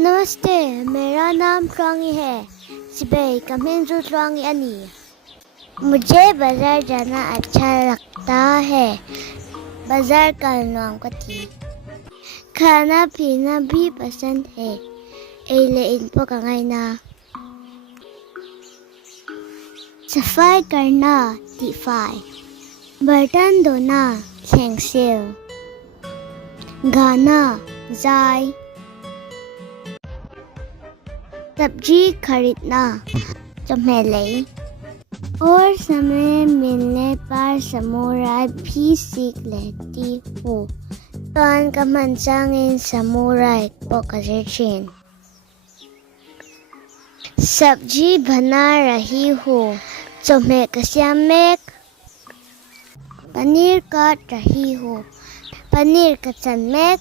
नमस्ते, मेरा नाम ट्वांगी है। सुबह कमेंजू ट्वांगी अनी। मुझे बाजार जाना अच्छा लगता है। बाजार का नाम कथी। खाना पीना भी पसंद है। एले इनको कंगाइना। सफाई करना तिफाई। बर्तन धोना खेंगसेल। गाना जाय। सब्जी खरीदना चमेली। और समय मिलने पर समुराई भी सीख लेती हूँ। Tuan kamansangin samurai pokazechin। सब्जी बना रही हूँ। चमेक श्यामेक। पनीर काट रही हूँ। पनीर का चमेक।